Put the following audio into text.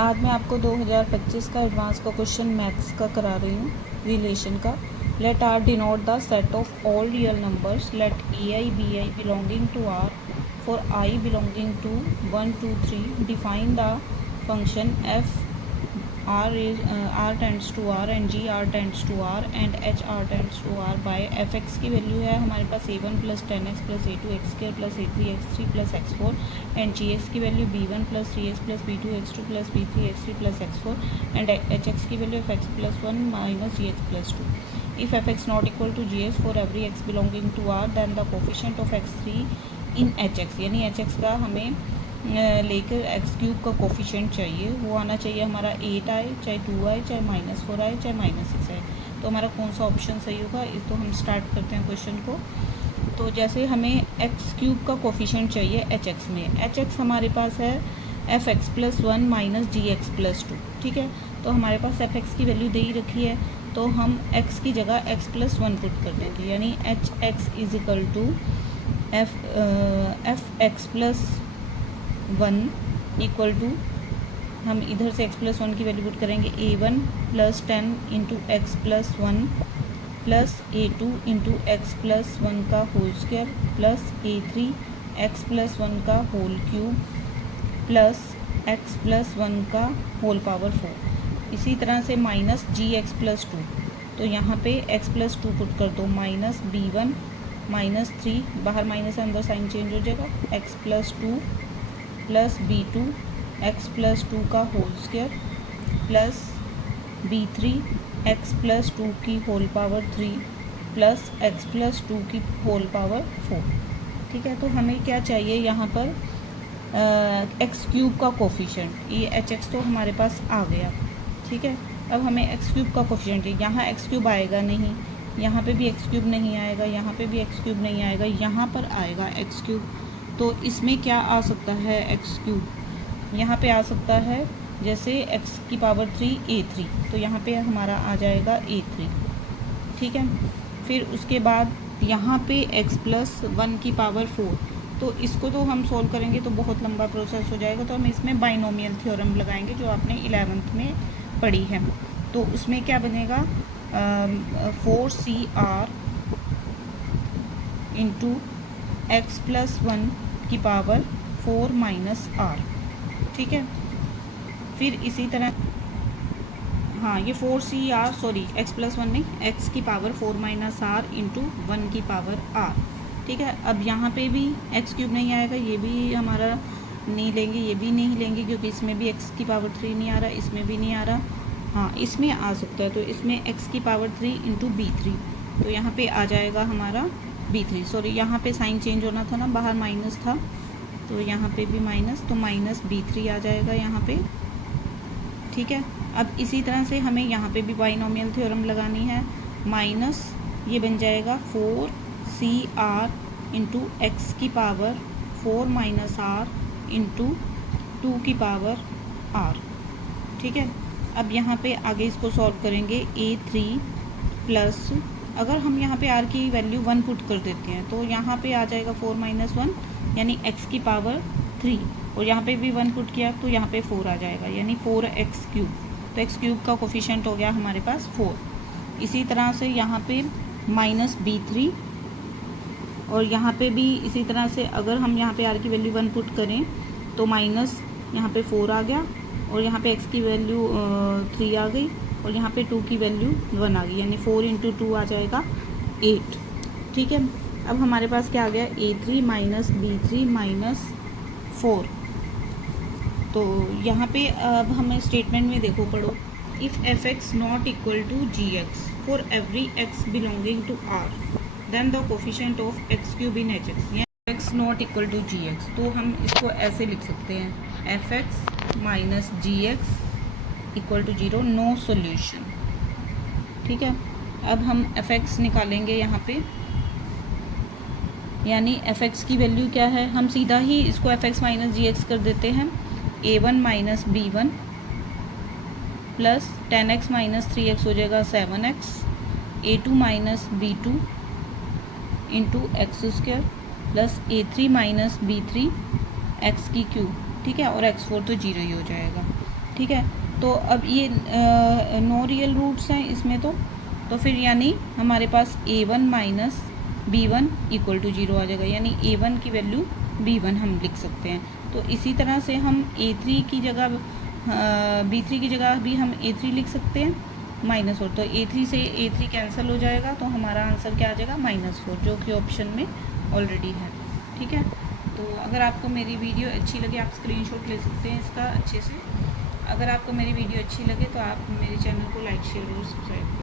आज मैं आपको 2025 का एडवांस का क्वेश्चन मैथ्स का करा रही हूँ, रिलेशन का। Let R denote the set of all real numbers, let a i b i belonging to R for i belonging to 1 2 3। Define the function f R tends to R and g R tends to R and h R tends to R by f x की value है हमारे पास a1 plus 10x plus a2x² plus a3x3 plus x4 and g x की value b1 plus 3x plus b2x2 plus b3x3 plus x4 and H X की value fx plus 1 minus ji X plus 2। If F x not equal to ji x for every x belonging to R then the coefficient of x3 in H X, यानी H X का हमें लेकर x cube का coefficient चाहिए, वो आना चाहिए हमारा 8 आए, चाहे 2 आए, चाहे -4 आए, चाहे -6 आए। तो हमारा कौन सा ऑप्शन सही होगा? इस तो हम स्टार्ट करते हैं क्वेश्चन को। तो जैसे हमें एक्स क्यूब का कोफिशिएंट चाहिए एच एक्स में, एच एक्स हमारे पास है एफ एक्स प्लस 1 माइनस जी एक्स प्लस 2, ठीक है। तो हमारे पास एफ एक्स की वैल्यू दे ही रखी है, तो हम एक्स की जगह एक्स प्लस 1 पुट कर देंगे, यानी H x is equal to f x plus 1 equal to, हम इधर से x प्लस 1 की वैल्यू पुट करेंगे a1 plus 10 into x plus 1 plus a2 into x plus 1 का whole square plus a3 x plus 1 का whole cube plus x plus 1 का whole power 4। इसी तरह से माइनस जी एक्स प्लस 2, तो यहाँ पे x प्लस 2 पुट कर दो, माइनस b1 माइनस 3, बाहर माइनस अंदर साइन चेंज हो जाएगा, x plus 2 plus b2 x plus 2 का whole square plus b3 x plus 2 की whole power 3 plus x plus 2 की होल पावर 4, ठीक है। तो हमें क्या चाहिए यहाँ पर? एक्स क्यूब का कोफिशिएंट, ये एच एक्स तो हमारे पास आ गया, ठीक है। अब हमें एक्स क्यूब का कोफिशिएंट, यहाँ एक्स क्यूब आएगा नहीं, यहाँ पे भी एक्स क्यूब नहीं आएगा, यहाँ पे भी एक्स क्यूब नहीं आएगा, यहाँ पर आएगा एक्स क्यूब। तो इसमें क्या आ सकता है? एक्स क्यूब यहाँ पे आ सकता है, जैसे x की पावर 3 a3, तो यहाँ पे हमारा आ जाएगा a3, ठीक है। फिर उसके बाद यहाँ पे x प्लस 1 की पावर 4, तो इसको तो हम सोल्व करेंगे तो बहुत लंबा प्रोसेस हो जाएगा, तो हम इसमें बाइनोमियल थ्योरम लगाएंगे जो आपने 11th में पढ़ी है। तो उसमें क्या बनेगा? 4cr इंटू एक्स प्लस 1 की पावर 4 माइनस आर, ठीक है। फिर इसी तरह, हाँ, ये 4cr, सॉरी एक्स प्लस 1 नहीं, एक्स की पावर 4 माइनस आर इंटू 1 की पावर आर, ठीक है। अब यहाँ पे भी एक्स क्यूब नहीं आएगा, ये भी हमारा नहीं लेंगे, ये भी नहीं लेंगे, क्योंकि इसमें भी एक्स की पावर 3 नहीं आ रहा, इसमें भी नहीं आ रहा। हाँ, इसमें आ सकता है, तो इसमें एक्स की पावर 3 इंटू b3, तो यहाँ पे आ जाएगा हमारा b3, सॉरी यहाँ पे साइन चेंज होना था ना, बाहर माइनस था तो यहाँ पे भी माइनस, तो माइनस b3 आ जाएगा यहाँ पे, ठीक है। अब इसी तरह से हमें यहाँ पे भी बाइनोमियल थ्योरम लगानी है, माइनस ये बन जाएगा 4cr इंटू एक्स की पावर 4 माइनस आर इंटू 2 की पावर r, ठीक है। अब यहाँ पे आगे इसको सॉल्व करेंगे, a3 प्लस, अगर हम यहाँ पे r की वैल्यू 1 पुट कर देते हैं तो यहाँ पे आ जाएगा 4 माइनस 1, यानी x की पावर 3, और यहाँ पे भी 1 पुट किया तो यहाँ पे 4 आ जाएगा, यानी 4x क्यूब। तो x क्यूब का कोफिशिएंट हो गया हमारे पास 4। इसी तरह से यहाँ पे माइनस b3, और यहाँ पे भी इसी तरह से अगर हम यहाँ पे r की वैल्यू 1 पुट करें तो माइनस यहाँ पे 4 आ गया, और यहाँ पे x की वैल्यू 3 आ गई, और यहाँ पे 2 की वैल्यू 1 आ गई, यानी 4 इंटू 2 आ जाएगा 8, ठीक है। अब हमारे पास क्या आ गया? a3 minus b3 minus 4। तो यहाँ पे अब हमें स्टेटमेंट में देखो, पढ़ो, if f x not equal to ji x for every x belonging to R then the coefficient of x cube in H x, x not equal to ji x, तो हम इसको ऐसे लिख सकते हैं, f x minus ji x equal to 0, no solution, ठीक है। अब हम एफ एक्स निकालेंगे यहाँ पे, यानी एफ एक्स की वैल्यू क्या है? हम सीधा ही इसको एफ एक्स माइनस जी एक्स कर देते हैं, a1 minus b1 plus 10x minus 3x हो जाएगा 7x, a2 minus b2 into x square plus a3 minus b3 x की क्यूब, ठीक है, और x4 तो 0 ही हो जाएगा। ठीक है। तो अब ये नो रियल रूट्स हैं इसमें, तो फिर यानी हमारे पास A1 minus B1 equal to 0 आ जाएगा, यानी A1 की वैल्यू B1 हम लिख सकते हैं। तो इसी तरह से हम A3 की जगह B3 की जगह भी हम A3 लिख सकते हैं -4। तो A3 से A3 कैंसिल हो जाएगा, तो हमारा आंसर क्या आ जाएगा -4, जो कि ऑप्शन में ऑलरेडी है। ठीक है। तो अगर आपको मेरी वीडियो अच्छी लगे, आप स्क्रीनशॉट ले सकते हैं इसका अच्छे से। अगर आपको मेरी वीडियो अच्छी लगे तो आप मेरे चैनल को लाइक शेयर और सब्सक्राइब